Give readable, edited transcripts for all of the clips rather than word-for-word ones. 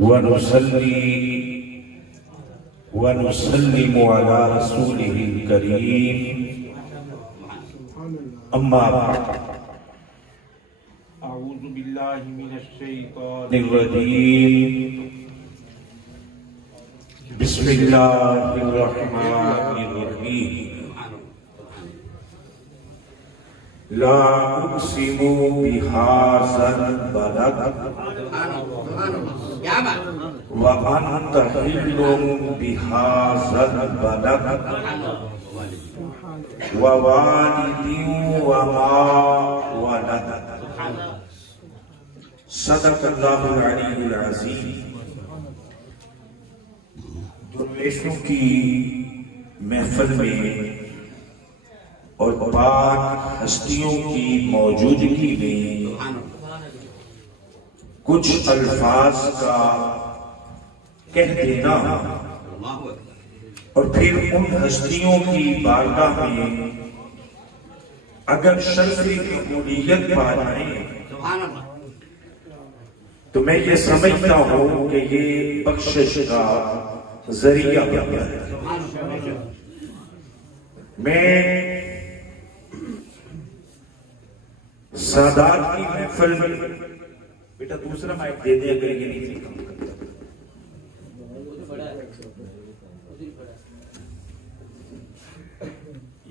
ونصلي ونسلم على رسوله الكريم أما بعد أعوذ بالله من الشيطان الرجيم بسم الله الرحمن الرحيم لا أقسم بهذا البلد وأنت حل بهذا البلد ووالد وما ولد صدق اللہ العلی العظیم۔ درویشوں کی محفل میں اور پاک ہستیوں کی موجودگی میں کچھ الفاظ کا کہہ دینا اور پھر ان ہستیوں کی بارگاہ میں اگر شرف قبولیت پا جائیں تو میں یہ سمجھتا ہوں کہ یہ بخشش کا ذریعہ بنتا ہے۔ میں سادات کی محفل میں بیٹا دوسرا مائک دے دیا گئی نہیں تھی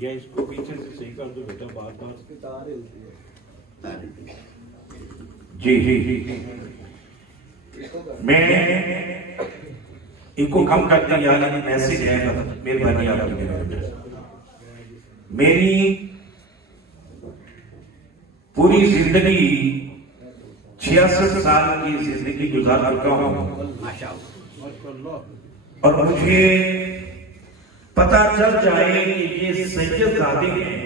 یا اس کو پیچھے سے صحیح کر دو بیٹا، بات بات جی جی جی میں ان کو کم کر دیا میسج ہے مہربانی آپ کی۔ میری پوری زندگی 66 سال کی زندگی گزار چکا ہوں اور مجھے پتہ چل جائے کہ یہ سید زادے ہیں،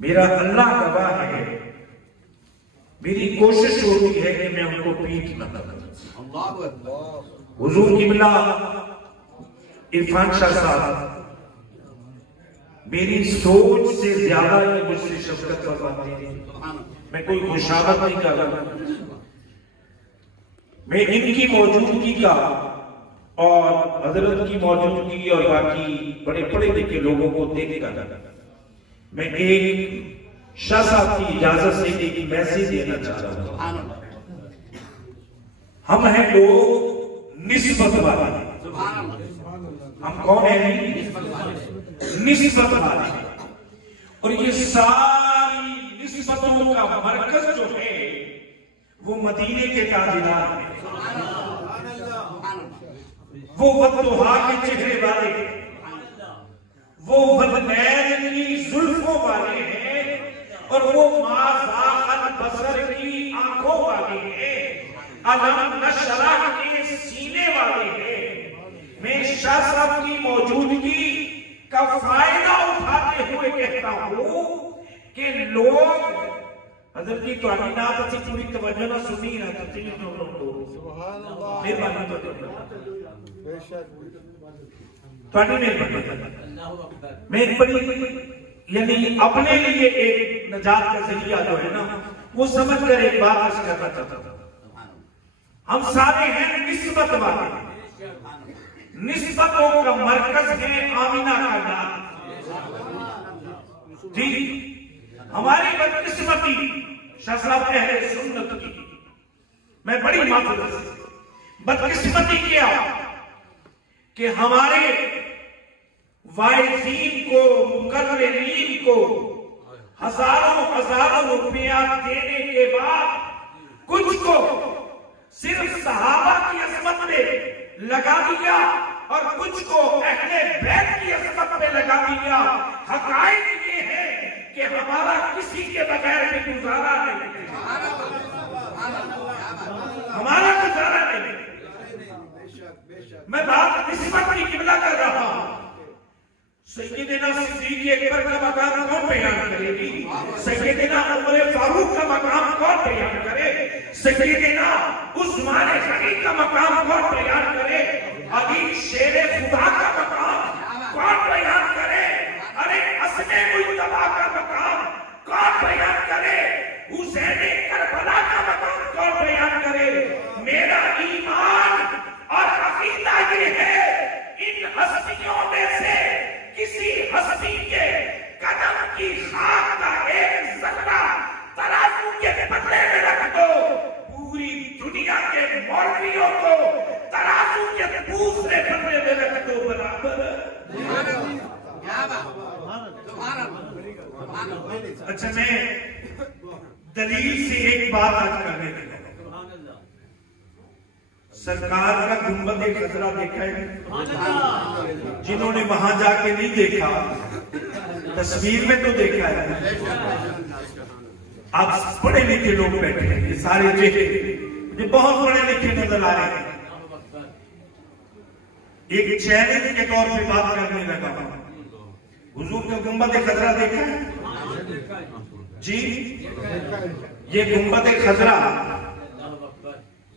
میرا اللہ گواہ ہے، میری کوشش ہوتی ہے کہ میں ان کو پیٹ نہ کروں۔ حضور قبلہ عرفان شاہ صاحب میری سوچ سے زیادہ یہ مجھ سے شفقت فرماتے ہیں۔ میں کوئی خوشامد نہیں کر رہا، میں ان کی موجودگی کا اور حضرت کی موجودگی اور باقی بڑے پڑھے لکھے لوگوں کو دیکھ کر میں ایک شاہ صاحب کی اجازت سے ایک میسج دینا چاہتا ہوں۔ ہم ہیں لوگ نسبت والے، ہم کون ہیں؟ نسبت والے، اور یہ ساری نسبتوں کا مرکز جو ہے وہ مدینے کے تاجدار ہیں، وہ وضحا کے چہرے والے، وہ وضنین کی زلفوں والے ہیں، اور وہ ما ذاق البصر کی آنکھوں والے ہیں، علم نشرح کے سینے والے ہیں۔ میں شاہ صاحب کی موجودگی کا فائدہ اٹھاتے ہوئے کہتا ہوں کہ لوگ حضرت کی توانینات اچھی پوری توجہ نہ سنی نہ تفصیل نہ لوگوں مہربانی میں ایک بڑی یعنی اپنے لیے ایک نجات کا ذریعہ جو ہے نا وہ سمجھ کر ایک بات عرض کرنا چاہتا ہوں۔ ہم سارے ہیں نسبت والے، نسبتوں کا مرکز ہے آمینہ کا نام جی۔ ہماری بدقسمتی شاہ صاحب اہل سنت کی، میں بڑی معذرت بدقسمتی کیا کہ ہمارے واعظین کو مقررین کو ہزاروں روپیہ دینے کے بعد کچھ کو صرف صحابہ کی عظمت میں لگا دیا اور کچھ کو اہل بیت کی عظمت میں لگا دیا۔ حقائق یہ ہے کہ ہمارا کسی کے بغیر بھی گزارا نہیں، ہمارا گزارا نہیں۔ میں بات نسبت کی قبلہ کر رہا ہوں۔ سیدنا صدیق اکبر کا مقام کون بیان کرے گی؟ سیدنا عمر فاروق کا مقام کون بیان کرے؟ سیدنا عثمان غنی کا مقام کون بیان کرے؟ علی شیر خدا کا مقام کون بیان کرے؟ ارے حسن مجتبی کا مقام کون بیان کرے؟ حسین کربلا کا مقام کون بیان کرے؟ میرا اچھا میں دلیل سے ایک بات آج کرنے لگا. سرکار کا گنبد خضرا دیکھا ہے؟ جنہوں نے وہاں جا کے نہیں دیکھا تصویر میں تو دیکھا ہے. آپ پڑھے لکھے لوگ بیٹھے ہیں, یہ سارے چہرے مجھے بہت پڑھے لکھے نظر آ رہے ہیں. ایک چیلنج کے طور پہ بات کرنے لگا. حضور کا گنبد خضرا دیکھا ہے جی؟ یہ گنبد خضرا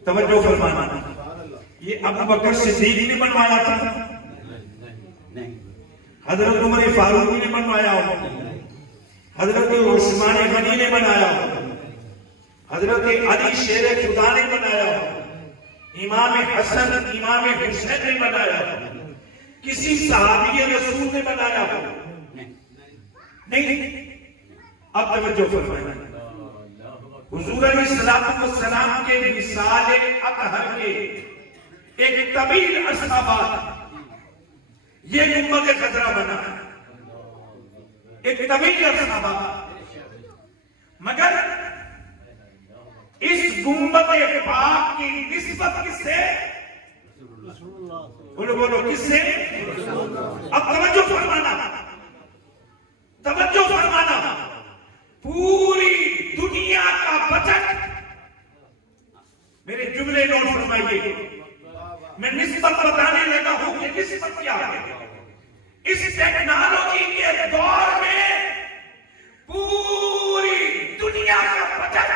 توجہ فرمانا, یہ ابو بکر صدیق نے بنوایا تھا, حضرت عمر فاروق نے بنوایا ہو, حضرت عثمان غنی نے بنایا ہو, حضرت علی شیر خدا نے بنایا ہو, امام حسن امام حسین نے بنایا ہو, کسی صحابی رسول نے بنایا ہو نہیں. اب توجہ فرمائیں, حضور علیہ السلام کے مثال اطہر کے ایک طویل عرصہ بعد یہ گنبد خضرا بنا, ایک طویل عرصہ بعد. مگر اس گنبد پاک کی نسبت کس سے؟ بولو بولو کس سے؟ اب توجہ فرمانا, توجہ فرمانا. پوری دنیا کا بجٹ, میرے جملے نوٹ فرمائیے, میں نسبت بتانے لگا ہوں کہ نسبت کیا ہے. اس ٹیکنالوجی کے دور میں پوری دنیا کا بجٹ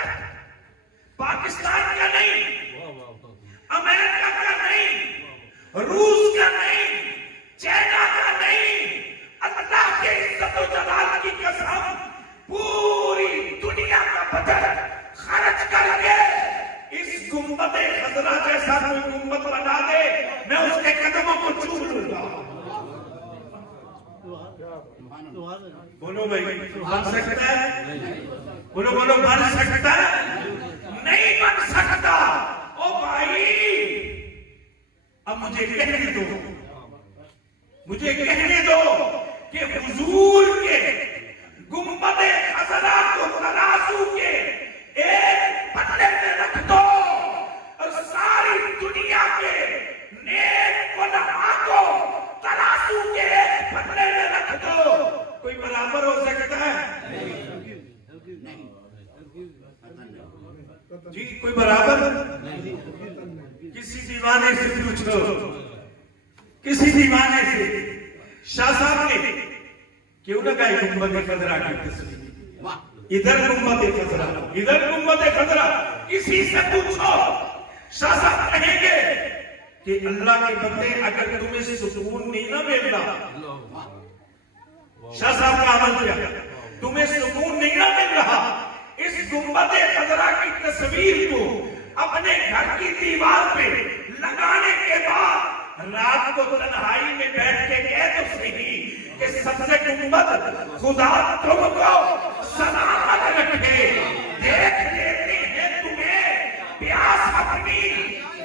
پاکستان کا نہیں, امریکہ کا نہیں, روس کا نہیں, چائنا کا نہیں, اللہ کے عزت و جلال کی قسم پوری دنیا کا بجٹ خرچ کر کے اس گنبد خضرا جیسا کوئی گنبد بنا دے, میں اس کے قدموں کو چوم لوں گا. بولو بھائی بن سکتا ہے؟ بولو بولو بن سکتا ہے؟ نہیں بن سکتا. او بھائی اب مجھے کہنے دو, مجھے کہنے دو کہ حضور کے گنبد خضرا کو ترازو کے ایک پلڑے میں رکھ دو اور ساری دنیا کے نیک علماء کو ترازو کے ایک پلڑے میں رکھ دو, کوئی برابر ہو سکتا ہے؟ جی کوئی برابر؟ کسی دیوانے سے پوچھ لو, کسی دیوانے سے. شاہ صاحب نے کیوں لگائی گنبد خضرا کی تصویر؟ ادھر گنبد خضرا, ادھر گنبد خضرا. کسی سے پوچھو, شاہ صاحب کہیں گے کہ اللہ کے بندے اگر تمہیں سکون نہیں نہ مل رہا, شاہ صاحب کا عمل کیا, تمہیں سکون نہیں نہ مل رہا, اس گنبد خضرا کی تصویر کو اپنے گھر کی دیوار پہ لگانے کے بعد رات کو تنہائی میں بیٹھ کے کہہ تو صحیح کہ سب سے گنبد خدا تم کو سلامت رکھے. دیکھ لیتے ہیں تمہیں, پیاس اپنی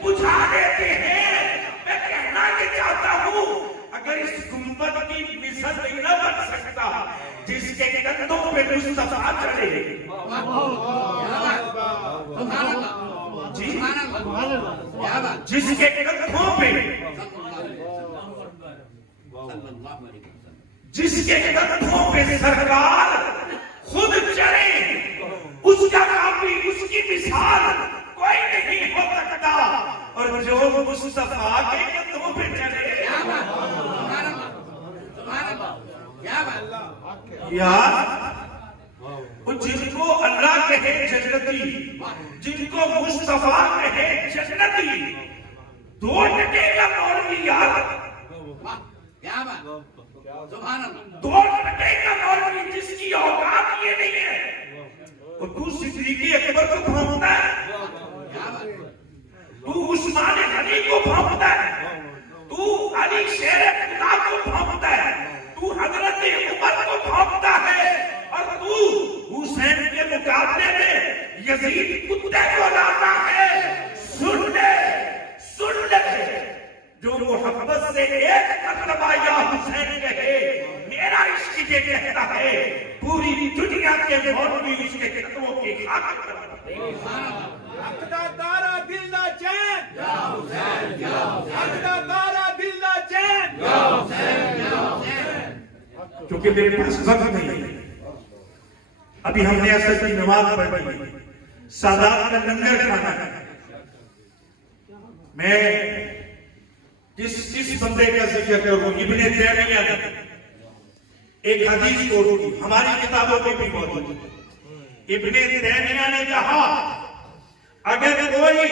بجھا دیتے ہیں. میں کہنا یہ چاہتا ہوں اگر اس گنبد کی مثل نہیں نہ بن سکتا جس کے کندھوں پہ مصطفیٰ چڑھے, جی جس کے کندھوں پہ, جس کے کندھوں پہ سرکار خود چڑھے, اس کا کافی, اس کی مثال کوئی نہیں ہو سکتا. اور جو مصطفیٰ کے کندھوں پہ چڑھے یار, جن کو اللہ کہے جنتی, جن کو مصطفیٰ کہے جنتی, 2 ٹکے کا مولوی یار, 2 ٹکے کا مولوی جس کی اوقات یہ نہیں ہے, اور تو صدیق اکبر کو بھونکتا ہے, تو عثمان غنی کو بھونکتا ہے, تو علی شیر خدا کو بھونکتا ہے, تو حضرت عمر کو بھونکتا ہے, اور تو حسین کے مقابلے میں یزید کتے کو لاتا ہے. سن لے, سن لے, جو محبت سے ایک مرتبہ یا حسین کہے میرا عشق یہ کہتا ہے پوری دنیا کے مولوی اس کے قدموں کی خاطر کرتے ہیں۔ اقدا تارا دل دا چین اقدا تارا دل دا چین کیونکہ میرے پاس وقت نہیں ہے، ابھی ہم نے عصر کی نماز پڑھی، سادات کا لنگر کھانا ہے۔ میں کس بندے کا ذکر کروں؟ ابن تیمیہ نے ایک حدیث کوٹ کی، ہماری کتابوں میں بھی موجود ہے۔ ابن تیمیہ نے کہا اگر کوئی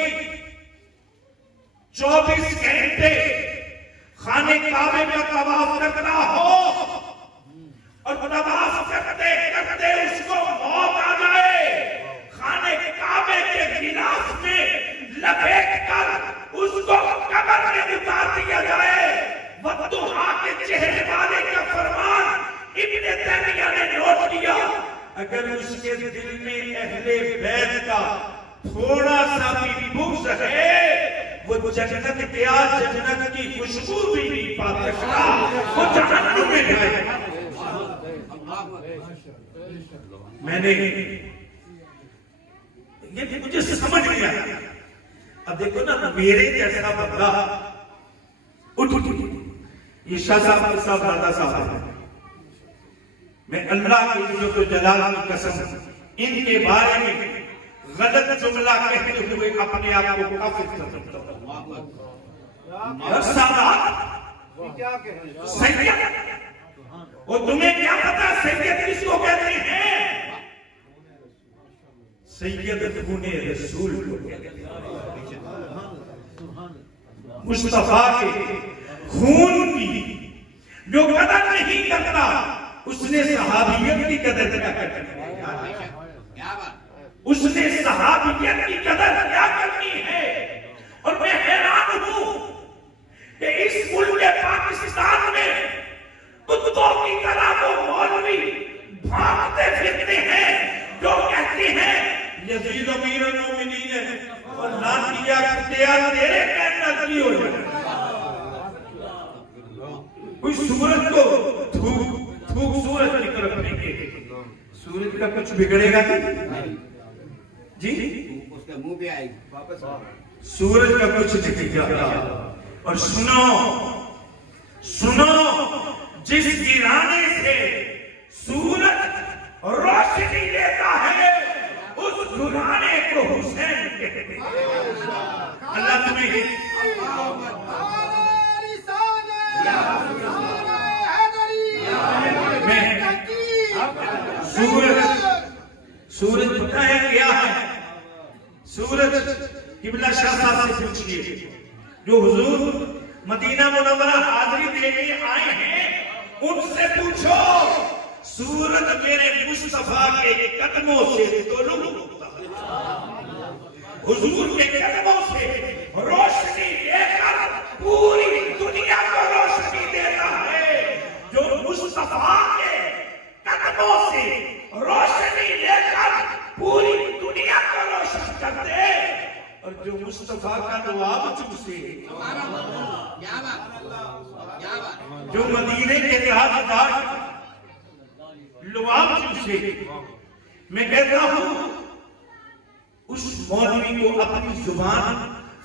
24 گھنٹے خانہ کعبے کا طواف کرتا ہو اور طواف کرتے کرتے اس کو موت آ جائے، خانہ کعبے کے غلاف میں لپیٹ کر اس کو قبر میں اتار دیا جائے، والضحیٰ کے چہرے والے کا فرمان ابن تیمیہ نے نوٹ کیا، اگر اس کے دل میں اہل بیت کا تھوڑا سا بھی بغض ہے، وہ جنت کیا جنت کی خوشبو بھی نہیں پا سکتا، وہ جہنم میں جائے گا۔ میں نے یہ مجھے سمجھ نہیں آیا۔ اب دیکھو نا، میرے جیسا بندہ اٹھ یہ شاہ صاحب کے صاحب دادا صاحب ہیں، میں اللہ کی عزت و جلال کی قسم ان کے بارے میں غلط جملہ کہتے ہوئے اپنے آپ کو کافر سمجھتا ہوں۔ اور سادات سید، اور تمہیں کیا پتا سید کس کو کہتے ہیں؟ سید خون رسول کو کہتے ہیں، مصطفیٰ کے خون کی جو قدر نہیں کرتا اس نے صحابیت کی قدر کیا کرنی ہے؟ اس نے صحابیت کی قدر کیا کرنی ہے؟ اور میں حیران ہوں کہ اس ملک پاکستان میں کتوں کی طرح وہ مولوی بھاگتے پھرتے ہیں جو کہتے ہیں یزید امیر المومنین ہے اور لانتیا کتیا تیرے کہنا کی ہو جائے۔ کوئی سورج کو تھوک سورج کی طرف پھینکے، سورج کا کچھ بگڑے گا جی؟ اس کے منہ پہ آئے گی، سورج کا کچھ نہیں جاتا۔ اور سنو جس گرانے سے سورج روشنی لیتا ہے اس گرانے کو حسین کہتے ہیں۔ اللہ تمہیں سورج پتہ ہے کیا ہے؟ سورج قبلہ شاہ صاحب سے پوچھئے جو حضور مدینہ منورہ حاضری دینے آئے ہیں، ان سے پوچھو سورج میرے مصطفیٰ کے قدموں سے طلوع ہوتا ہے، حضور کے قدموں سے روشنی لے کر پوری دنیا کو روشنی دیتا ہے۔ جو مصطفیٰ کے قدموں سے روشنی لے کر پوری دنیا کو روشن کر دے، اور جو مصطفیٰ کا لعاب چوسے، جو مدینے کے تاجدار لعاب چوسے، میں کہتا ہوں اس مولوی کو اپنی زبان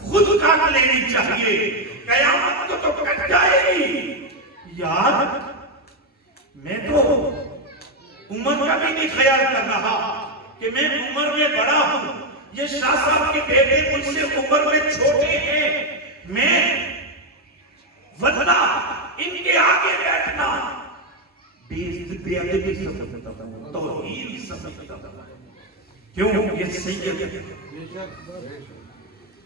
خود کاٹ لینی چاہیے، قیامت کو تو کٹ جائے گی۔ یار میں تو عمر کا بھی نہیں خیال کر رہا کہ میں عمر میں بڑا ہوں، یہ شاہ صاحب کے بیٹے مجھ سے عمر میں چھوٹے ہیں، میں ورنہ ان کے آگے بیٹھنا بے ادبی سمجھتا ہوں، توہین سمجھتا ہوں۔ کیوں؟ یہ سید ہے،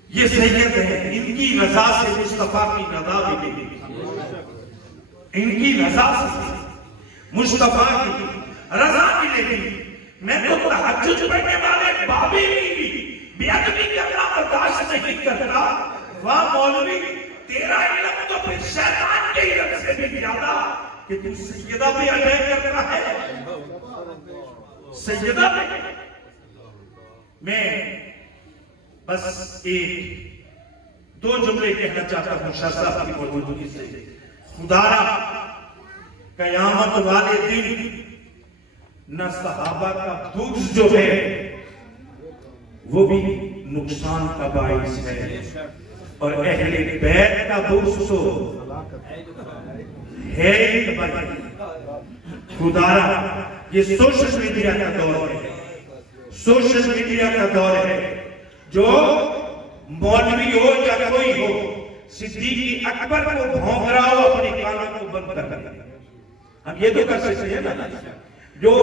یہ سید ہے، ان کی رضا سے مصطفیٰ کی رضا بھی ملی، ان کی رضا سے مصطفیٰ کی رضا ملے گی۔ میں تو تہجد پڑھنے والے بابی بھی بے ادبی کرنا برداشت نہیں کرتا۔ واہ مولوی، تیرا علم تو پھر شیطان کے علم سے بھی زیادہ کہ تو سیدہ پہ اٹیک کرتا ہے، سیدہ پہ۔ میں بس ایک دو جملے کہنا چاہتا ہوں شاہ صاحب کی موجودگی سے۔ خدا را قیامت والے دن نہ صحابہ کا بغض جو ہے وہ بھی نقصان کا باعث ہے، اور اہل بیت کا بغض تو ہے ایک بات۔ خدارا یہ سوشل میڈیا کا دور ہے، سوشل میڈیا کا دور ہے، جو مولوی ہو یا کوئی ہو صدیق اکبر کو بھونک رہا ہو اپنے کانوں کو بند کر دیں۔ ہم یہ تو کر سکتے ہیں نا، جو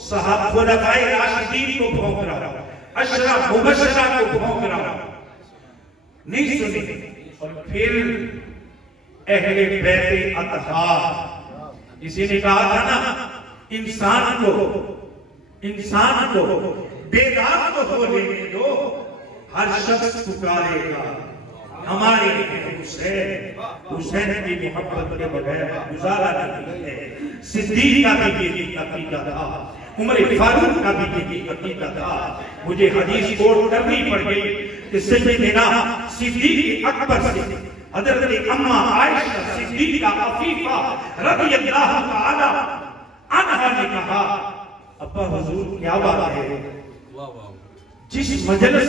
صحابہ خلفائے راشدین کو بھونک رہا ہو، عشرہ مبشرہ کو بھونک رہا ہو، نہیں سنی۔ اور پھر اہل بیت اطہار، کسی نے کہا تھا نا انسان کو بیدار تو ہو لینے دو، ہر شخص پکارے گا ہمارے حسین کی محبت کے بغیر گزارا نہیں ہے۔ صدیق کا بھی یہی عقیدہ تھا، عمر فاروق کا بھی یہی عقیدہ تھا۔ مجھے حدیث کوٹ کرنی پڑ گئی کہ سیدنا صدیق اکبر سے حضرت اماں عائشہ صدیقہ عفیفہ رضی اللہ تعالی عنہا نے کہا، ابا حضور کیا بات ہے، جس مجلس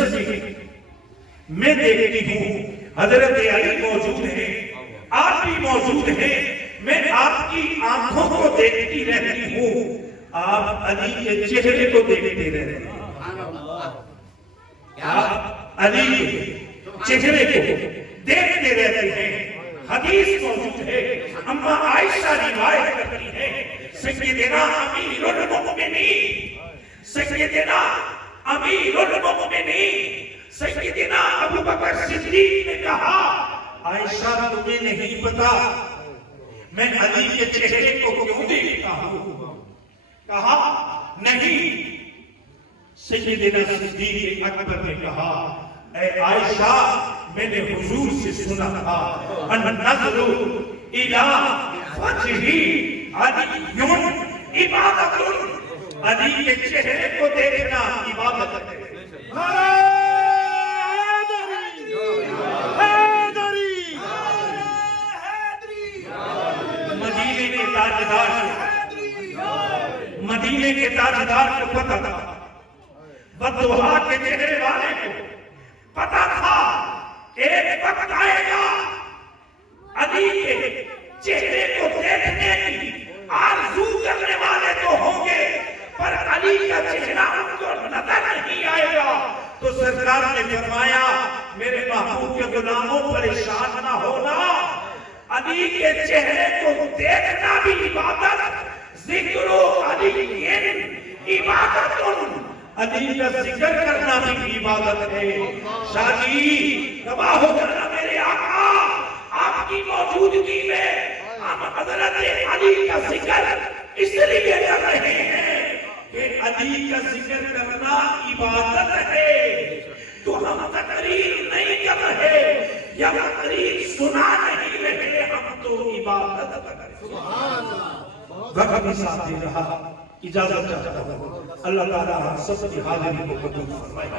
میں دیکھتی ہوں حضرت علی موجود ہیں، آپ بھی موجود ہیں، میں آپ کی آنکھوں کو دیکھتی رہتی ہوں، آپ علی کے چہرے کو دیکھتے رہتے ہیں، آپ علی کے چہرے کو دیکھتے رہتے ہیں۔ حدیث موجود ہے، اماں عائشہ روایت کرتی ہے، سیدنا امیر المؤمنین، سیدنا امیر المؤمنین سیدنا ابو بکر صدیق نے کہا، عائشہ تمہیں نہیں پتا میں علی کے چہرے کو کیوں دیکھتا ہوں؟ کہا نہیں۔ سیدنا صدیق اکبر نے کہا، اے عائشہ میں نے حضور سے سنا تھا، النظر الی وجہ علی عبادت، علی کے چہرے کو دیکھنا عبادت ہے۔ مدینے کے تاجدار کو پتا تھا، بدوہا کے چہرے والے کو پتا تھا ایک وقت آئے گا علی کے چہرے کو دیکھنے کی آرزو کرنے والے تو ہوں گے، پر علی کا چہرہ ان کو نظر نہیں آئے گا۔ تو سرکار نے فرمایا، میرے محبوب کے غلاموں پریشان نہ ہونا، علی کے چہرے کو دیکھنا بھی عبادت، ذکر علی عبادت، علی کا ذکر کرنا بھی عبادت ہے۔ شاہی گواہ ہو کرنا میرے آقا، آپ کی موجودگی میں ہم حضرت علی کا ذکر اس لیے کر رہے ہیں کہ علی کا ذکر کرنا عبادت ہے، تو ہم تقریر نہیں کر رہے یا تقریر سنا نہیں رہے، ہم تو عبادت کر رہے ہیں۔ وقت بھی ساتھ دے رہا، اجازت چاہتا ہوں، اللہ تعالیٰ سب کی حاضری کو قبول فرمائے۔